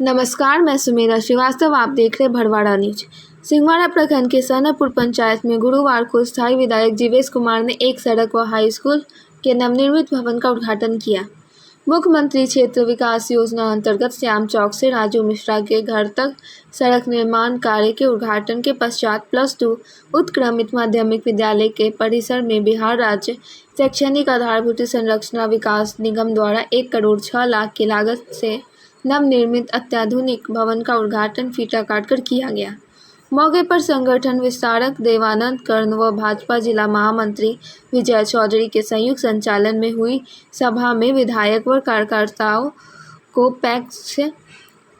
नमस्कार, मैं सुमेरा श्रीवास्तव। आप देख रहे भरवाड़ा न्यूज। सिंहवाड़ा प्रखंड के सनापुर पंचायत में गुरुवार को स्थायी विधायक जीवेश कुमार ने एक सड़क व हाई स्कूल के नवनिर्मित भवन का उद्घाटन किया। मुख्यमंत्री क्षेत्र विकास योजना अंतर्गत श्याम चौक से राजू मिश्रा के घर तक सड़क निर्माण कार्य के उद्घाटन के पश्चात +2 उत्क्रमित माध्यमिक विद्यालय के परिसर में बिहार राज्य शैक्षणिक आधारभूत संरचना विकास निगम द्वारा 1 करोड़ 6 लाख की लागत से नवनिर्मित अत्याधुनिक भवन का उद्घाटन फीता काटकर किया गया। मौके पर संगठन विस्तारक देवानंद कर्ण व भाजपा जिला महामंत्री विजय चौधरी के संयुक्त संचालन में हुई सभा में विधायक व कार्यकर्ताओं को पैक्स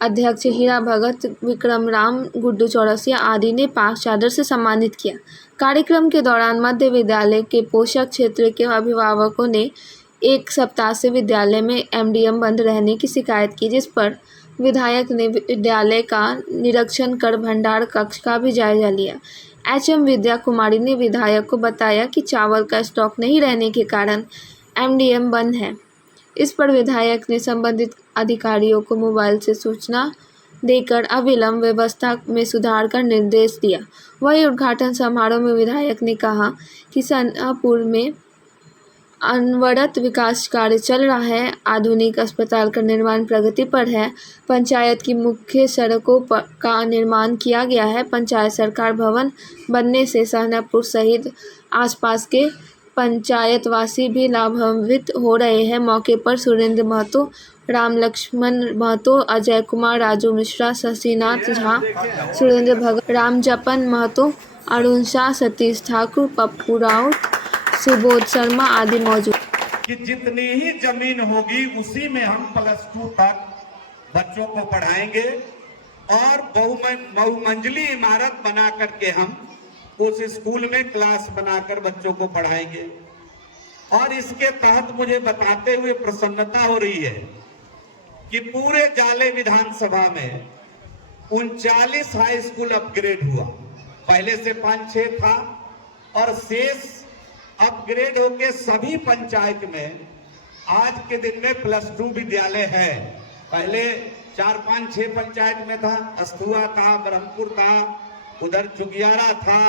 अध्यक्ष हीरा भगत, विक्रम राम, गुड्डू चौरसिया आदि ने पाक चादर से सम्मानित किया। कार्यक्रम के दौरान मध्य विद्यालय के पोषक क्षेत्र के अभिभावकों ने 1 सप्ताह से विद्यालय में MDM बंद रहने की शिकायत की, जिस पर विधायक ने विद्यालय का निरीक्षण कर भंडार कक्ष का भी जायजा लिया। HM विद्या कुमारी ने विधायक को बताया कि चावल का स्टॉक नहीं रहने के कारण MDM बंद है। इस पर विधायक ने संबंधित अधिकारियों को मोबाइल से सूचना देकर अविलंब व्यवस्था में सुधार का निर्देश दिया। वहीं उद्घाटन समारोह में विधायक ने कहा कि सनापुर में अनवरत विकास कार्य चल रहा है। आधुनिक अस्पताल का निर्माण प्रगति पर है। पंचायत की मुख्य सड़कों का निर्माण किया गया है। पंचायत सरकार भवन बनने से सनापुर सहित आसपास के पंचायतवासी भी लाभान्वित हो रहे हैं। मौके पर सुरेंद्र महतो, राम लक्ष्मण महतो, अजय कुमार, राजू मिश्रा, शशिनाथ झा, सुरेंद्र भगत, रामजपन महतो, अरुण शाह, सतीश ठाकुर, पप्पू राउत, सुबोध शर्मा आदि मौजूद। कि जितनी ही जमीन होगी उसी में हम +2 तक बच्चों को पढ़ाएंगे और बहुमंजिली इमारत बना करके हम उस स्कूल में क्लास बनाकर बच्चों को पढ़ाएंगे। और इसके तहत मुझे बताते हुए प्रसन्नता हो रही है कि पूरे जाले विधानसभा में 39 हाई स्कूल अपग्रेड हुआ। पहले से 5-6 था और शेष अपग्रेड होके सभी पंचायत में आज के दिन में +2 विद्यालय है। पहले 4-5-6 पंचायत में था, अस्तुआ था, ब्रह्मपुर था, उधर चुगियारा था,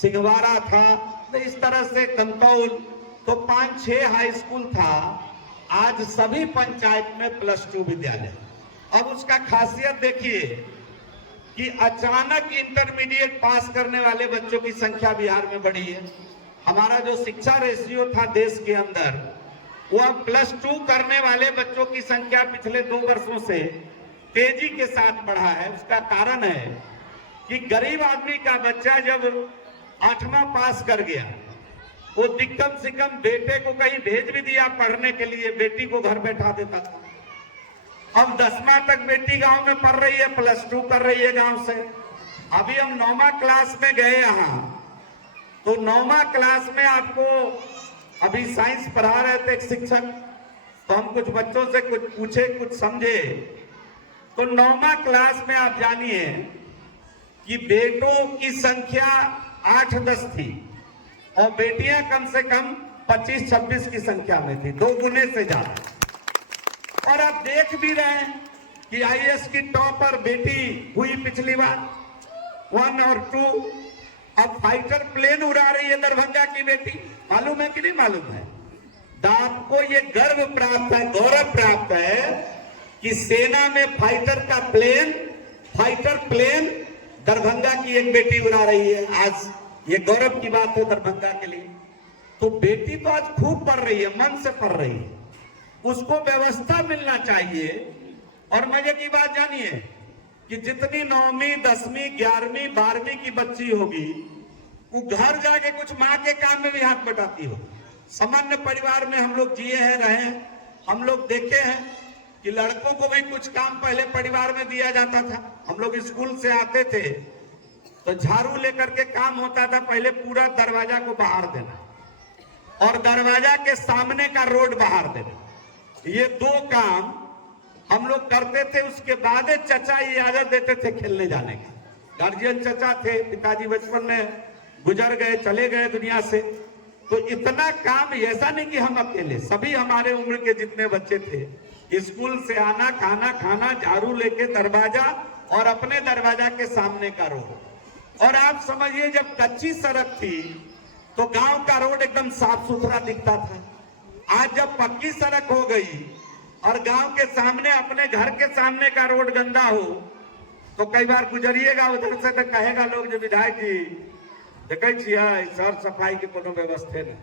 सिंहवाड़ा था, तो इस तरह से कंतौल, तो 5-6 हाई स्कूल था। आज सभी पंचायत में +2 विद्यालय। अब उसका खासियत देखिए कि अचानक इंटरमीडिएट पास करने वाले बच्चों की संख्या बिहार में बढ़ी है। हमारा जो शिक्षा रेशियो था देश के अंदर, वो अब +2 करने वाले बच्चों की संख्या पिछले 2 वर्षों से तेजी के साथ बढ़ा है। उसका कारण है कि गरीब आदमी का बच्चा जब 8वां पास कर गया, वो दिक्कम सिक्कम बेटे को कहीं भेज भी दिया पढ़ने के लिए, बेटी को घर बैठा देता था। अब 10वां तक बेटी गांव में पढ़ रही है, +2 कर रही है गांव से। अभी हम 9वां क्लास में गए यहाँ, तो 9वां क्लास में आपको अभी साइंस पढ़ा रहे थे एक शिक्षक, तो हम कुछ बच्चों से कुछ पूछे, कुछ समझे। तो 9वां क्लास में आप जानिए कि बेटों की संख्या 8-10 थी और बेटियां कम से कम 25-26 की संख्या में थी, 2 गुने से ज्यादा। और आप देख भी रहे हैं कि IAS की टॉपर बेटी हुई पिछली बार 1 और 2। अब फाइटर प्लेन उड़ा रही है दरभंगा की बेटी, मालूम है कि नहीं मालूम है? आपको ये गर्व प्राप्त है, गौरव प्राप्त है कि सेना में फाइटर प्लेन दरभंगा की एक बेटी उड़ा रही है। आज ये गौरव की बात है दरभंगा के लिए। तो बेटी तो आज खूब पढ़ रही है, मन से पढ़ रही है, उसको व्यवस्था मिलना चाहिए। और मजे की बात जानिए कि जितनी 9वीं 10वीं 11वीं 12वीं की बच्ची होगी, वो घर जाके कुछ माँ के काम में भी हाथ बटाती हो। सामान्य परिवार में हम लोग जिए हैं, रहे हैं, हम लोग देखे हैं कि लड़कों को भी कुछ काम पहले परिवार में दिया जाता था। हम लोग स्कूल से आते थे तो झाड़ू लेकर के काम होता था, पहले पूरा दरवाजा को बाहर देना और दरवाजा के सामने का रोड बाहर देना। ये 2 काम हम लोग करते थे। उसके बाद चचा ये इजाजत देते थे खेलने जाने की। गार्जियन चचा थे, पिताजी बचपन में गुजर गए, चले गए दुनिया से। तो इतना काम, ऐसा नहीं कि हम अकेले, सभी हमारे उम्र के जितने बच्चे थे स्कूल से आना, खाना खाना, झाड़ू लेके दरवाजा और अपने दरवाजा के सामने का रोड। और आप समझिए जब कच्ची सड़क थी तो गांव का रोड एकदम साफ सुथरा दिखता था। आज जब पक्की सड़क हो गई और गांव के सामने, अपने घर के सामने का रोड गंदा हो तो कई बार गुजरिएगा उधर से तो कहेगा लोग जो विधायक जी देखे छियै सर सफाई के कोनो व्यवस्था नहीं।